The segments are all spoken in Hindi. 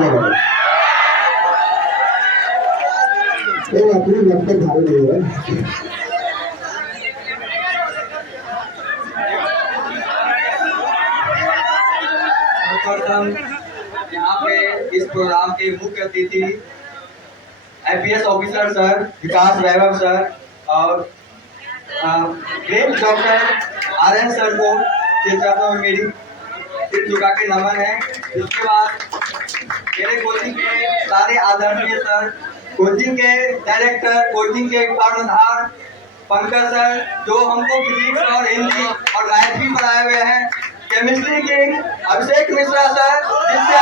बराबर ये अपनी जब तक भारी नहीं है। यहाँ पे इस प्रोग्राम के मुख्य अतिथि IPS ऑफिसर सर विकास वैभव सर और ग्रेट डॉक्टर RN सर को के चरणों में मेरी सिर झुका के नमन है। इसके बाद मेरे कोचिंग के सारे आदरणीय सर, कोचिंग के डायरेक्टर, कोचिंग के कर्णधार पंकज सर जो हमको फिजिक्स और हिंदी और मैथ भी पढ़ाए हुए हैं, केमिस्ट्री के अभिषेक मिश्रा सर जिससे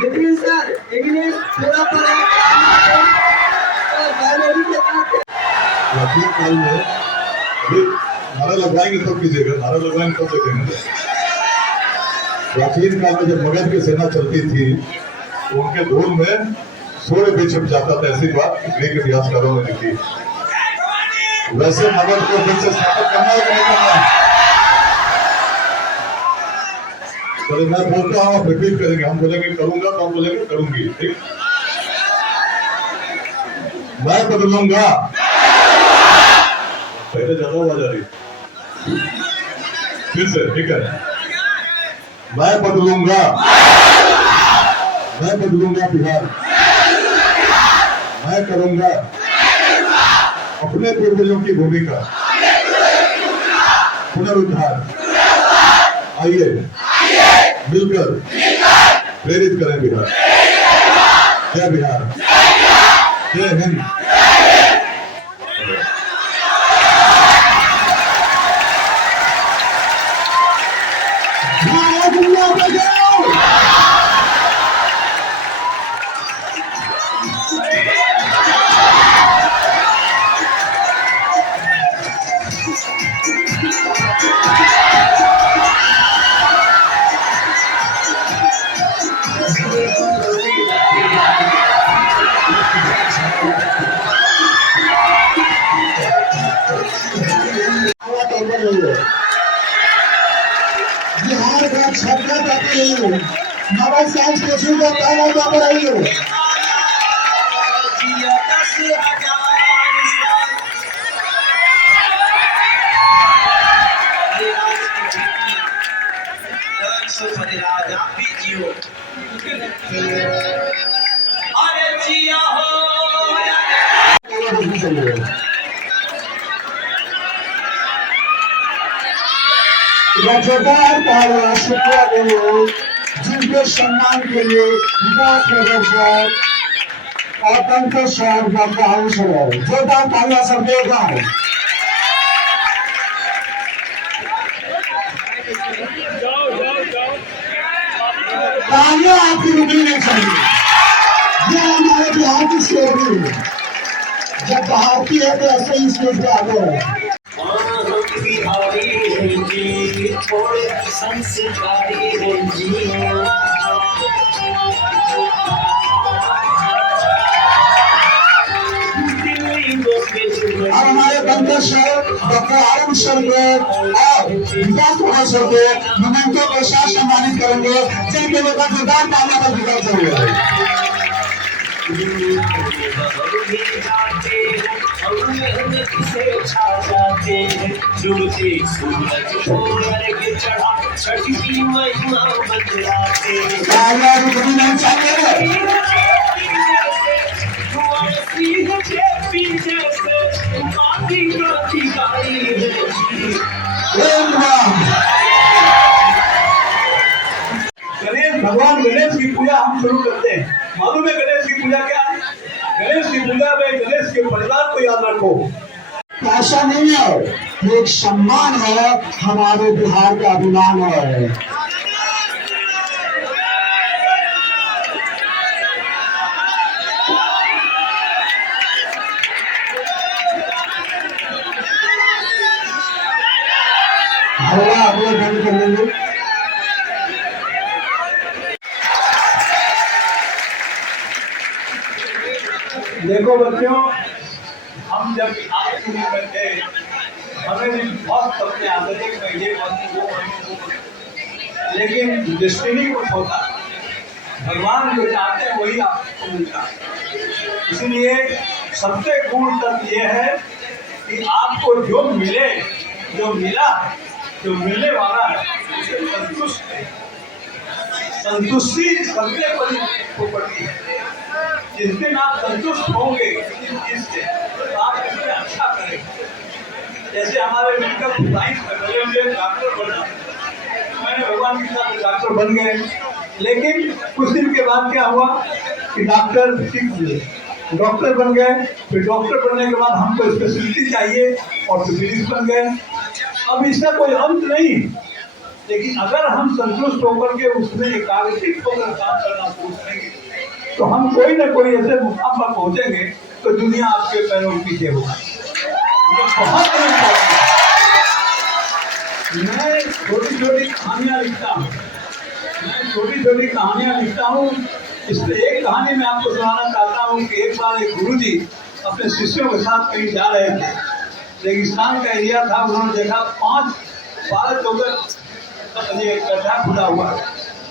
नितिन सर इंग्लिश पूरा पढ़ा नारा लगवाएंगे तब कीजिएगा, नारा लगवाएंगे तब देखेंगे। प्राचीन काल में जब मगध की सेना चलती थी तो उनके धूल में सूर्य भी छिप जाता था, ऐसी बात ग्रीक इतिहासकारों ने लिखी। वैसे मगध को फिर से स्थापित करना है नहीं करना? चलो मैं बोलता हूँ, आप रिपीट करेंगे। हम बोलेंगे करूंगा तो हम बोलेंगे करूंगी। ठीक, मैं बदलूंगा। पहले ज्यादा आवाज आ रही, फिर से ठीक है। मैं बदलूंगा, मैं बदलूंगा बिहार, मैं करूंगा अपने पूर्वजों की भूमिका पुनरुद्धार। आइए मिलकर प्रेरित करें बिहार। जय बिहार, जय हिंद। बिहार का छक्का तक नहीं हो, नवाज सांस के सूबा ताला बाबर आई हो। जोरदार तालियां शुक्रिया के लिए, जिनके सम्मान के लिए विकास प्रदर्शन और पंकज सर डॉक्टर आयुष है। जोरदार तालियां सब देगा। तालियां आपकी रुकनी नहीं चाहिए। ये हमारे बिहार की स्टोरी है। जब बाहर की है तो ऐसे ही स्टेज पे आगे है। थोड़े संस्कारी है जी। और हमारे Pankaj sir, doctor Ayush sir को और विकास प्रकाश सर को मोमेंटो के साथ सम्मानित करेंगे, जिनके लोग जोरदार तालियां पर विकास करेंगे। जुड़ते सूरज को चढ़ा छठ की महिमा बतलाते। गणेश भगवान गणेश की पूजा हम शुरू करते हैं। मालूम है गणेश की पूजा क्या है? गणेश की पूजा में गणेश के परिवार को याद रखो। ऐसा नहीं है, एक सम्मान है, हमारे बिहार का अभिमान है। हल्ला अपने बंद कर लेंगे। देखो बच्चों, हम जब आज शुरू करते हमें भी बहुत सपने आते थे, पहले वो लेकिन डेस्टिनी कुछ होता है, भगवान जो चाहते हैं वही आपको मिलता है। इसलिए सबसे गुण तत्व ये है कि आपको जो मिले, जो मिला है, जो मिलने वाला है, उसे संतुष्ट है। संतुष्टि सबसे बड़ी प्रॉपर्टी है। जिस दिन आप संतुष्ट होंगे किसी चीज से तो आप इसमें अच्छा करेंगे। जैसे हमारे मेडिकल साइंस में पहले मुझे डॉक्टर बनना, मैंने भगवान की तरह डॉक्टर बन गए, लेकिन कुछ दिन के बाद क्या हुआ कि डॉक्टर सीख हुए, डॉक्टर बन गए, फिर डॉक्टर बनने के बाद हमको स्पेशलिटी चाहिए और फिजिक्स बन गए। अब इसका कोई अंत नहीं, लेकिन अगर हम संतुष्ट होकर के उसमें एकाग्रचित होकर काम करना शुरू करेंगे तो हम कोई ना कोई ऐसे मुकाम पर पहुंचेंगे तो दुनिया आपके पैरों के पीछे होगा। ये बहुत बड़ी बात है। मैं छोटी छोटी कहानियां लिखता हूँ, इसमें एक कहानी मैं आपको सुनाना चाहता हूँ कि एक बार एक गुरुजी अपने शिष्यों के साथ कहीं जा रहे थे, रेगिस्तान का एरिया था। उन्होंने देखा 5-12 चौकर गड्ढा खुदा हुआ।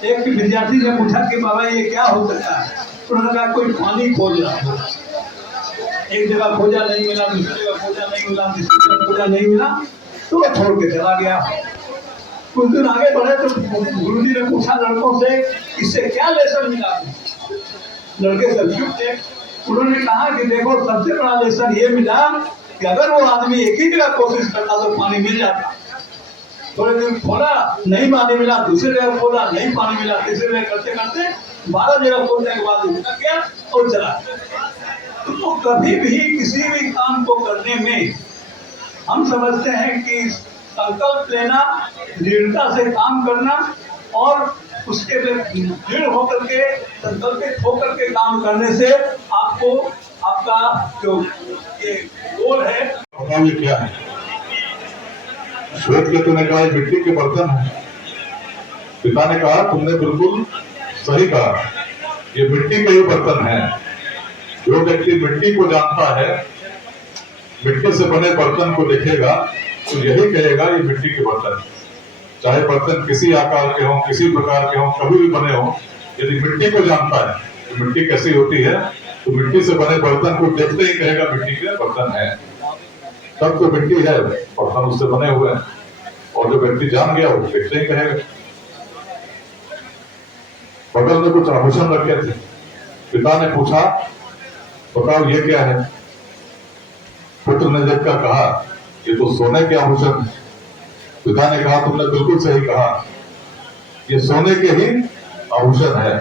एक विद्यार्थी ने पूछा कि बाबा ये क्या हो सकता है? उन्होंने कहा कोई पानी खोज रहा हो। एक जगह खोजा नहीं मिला, दूसरी जगह खोजा नहीं मिला, तीसरी जगह खोजा नहीं मिला, तो वो छोड़ के चला गया। कुछ दिन आगे बढ़े तो गुरुजी ने पूछा लड़कों से इससे क्या लेसन मिला? लड़के सब चुप थे। उन्होंने कहा कि देखो सबसे बड़ा लेसन ये मिला कि अगर वो आदमी एक ही जगह कोशिश करता तो पानी मिल जाता। थोड़े दिन खोला, नहीं पानी मिला, दूसरी जगह खोला, नहीं पानी मिला, तीसरी जगह करते करते 12 जगह खोलने के बाद उठा गया और चला। तो कभी भी किसी भी काम को करने में हम समझते हैं कि संकल्प लेना, दृढ़ता से काम करना और उसके लिए दृढ़ होकर के, संकल्पित होकर के काम करने से आपको आपका जो ये गोल है। बताओ ये क्या है? श्वेत के तूने कहा मिट्टी के बर्तन है। पिता ने कहा तुमने बिल्कुल सही कहा, ये मिट्टी के ही बर्तन है। जो व्यक्ति मिट्टी को जानता है, मिट्टी से बने बर्तन को देखेगा तो यही कहेगा ये मिट्टी के बर्तन। चाहे बर्तन किसी आकार के हों, किसी प्रकार के हों, कभी भी बने हों, यदि मिट्टी को जानता है तो मिट्टी कैसी होती है, तो मिट्टी से बने बर्तन को देखते ही कहेगा मिट्टी के बर्तन है। तब तो मिट्टी है, बर्तन उससे बने हुए हैं। और जो व्यक्ति जान गया वो देखते ही कहेगा। बगल में कुछ आभूषण रखे थे। पिता ने पूछा बताओ ये क्या है? पुत्र ने जब का कहा ये तो सोने के आभूषण है। पिता ने कहा तुमने बिल्कुल सही कहा, ये सोने के ही आभूषण है।